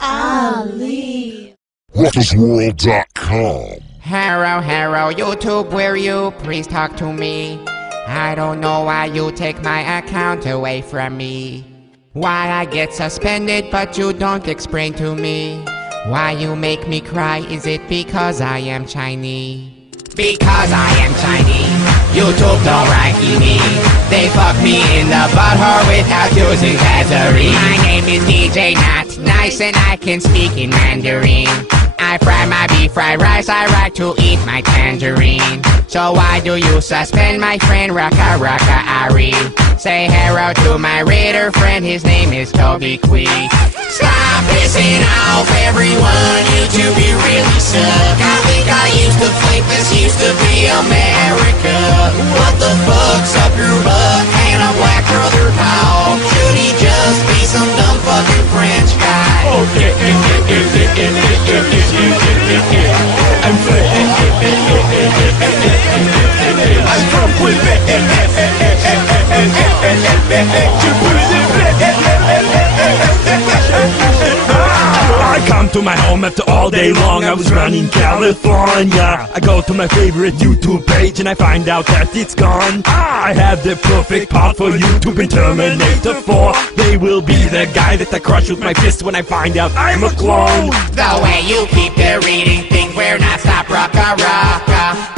Ali. RuckusWorld.com. Hello, YouTube, will you please talk to me? I don't know why you take my account away from me. Why I get suspended but you don't explain to me. Why you make me cry, is it because I am Chinese? Because I am Chinese, YouTube don't like me. They fuck me in the butthole without using Vaseline. My name is DJ Not Nice and I can speak in Mandarin. I fry my beef fried rice, I like to eat my tangerine. So why do you suspend my friend Raka Ari? Say hello to my raider friend, his name is Toby Quee. Stop pissing off everyone, YouTube, you really suck. I think I used to think this used to be America. What the fuck's up your butt? Can a black brother talk? Should he just be some dumb fucking French guy? I'm from Quebec. I come to my home after all day long. I was running California. I go to my favorite YouTube page and I find out that it's gone. I have the perfect part for YouTube in Terminator 4. They will be the guy that I crush with my fist when I find out I'm a clone. The way you keep the reading thing, we're not stop Raka.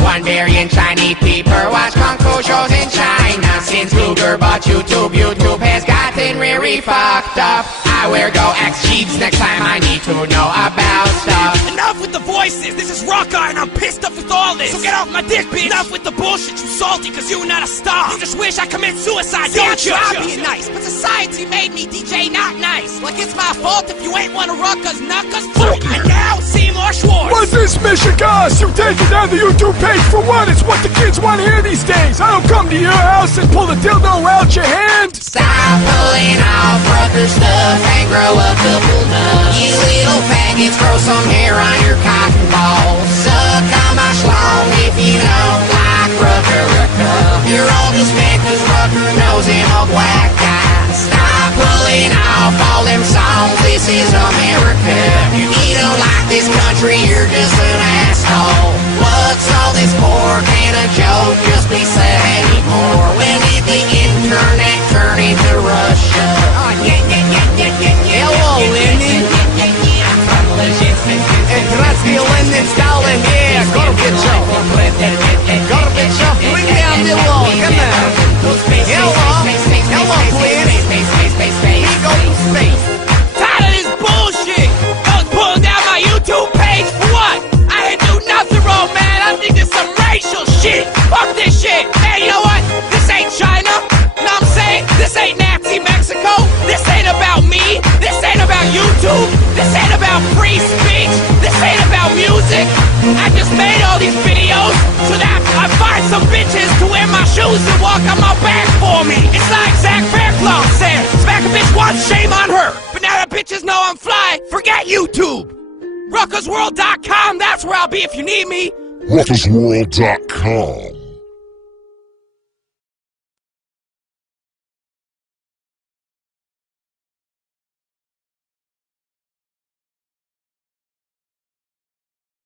1 billion Chinese people watch Kung Fu shows in China. Since Google bought YouTube, YouTube has gotten really fucked up. I will go ask Cheats next time I need to know about stuff. Enough with the voices, this is Raka and I'm pissed off with all this. So get off my dick, bitch. Enough with the bullshit, you salty cause you not a star. You just wish I commit suicide, don't you? Yeah, try being nice, but society made me DJ Not Nice. Like it's my fault if you ain't one of Rucka's knuckers. And now, Seymour Schwartz. What's this mission, guys? You taking down the YouTube page for what? It's what the kids want to hear these days. I don't come to your house and pull the dildo out your hand. Stop pulling off Rucker stuff and grow a couple nuts. You little faggots, grow some hair on your cotton balls. Suck on my schlong if you don't like Rucker. You're all just mad cause Rucker knows him a black guy. Stop pulling off all them songs, this is America. If you don't like this country, you're just an asshole. What's all this pork and a joke? Just be said anymore. When did the internet turn into Russia? Oh, yeah. Hello, Lyndon. I'm from Legit. Здравствуйте, Lyndon Stalin. Yeah, Gorbachev. Gorbachev, bring down the wall. Come on. Hello, please. We go to space. Tired of this bullshit. I was pulling down my YouTube page for what? I ain't do nothing wrong, man. I think it's some racial shit. Fuck this shit. Hey, you know what? This ain't China. You know what I'm saying? This ain't Nazi Mexico. This ain't about me. This ain't about YouTube. This ain't about free speech. This ain't about music. I just made all these videos so that I find some bitches to wear my shoes and walk on my back for me. It's like Zach Fairclough said, smack a bitch once, shame on her. But now that bitches know I'm fly, forget YouTube. RuckusWorld.com, that's where I'll be if you need me. RuckusWorld.com.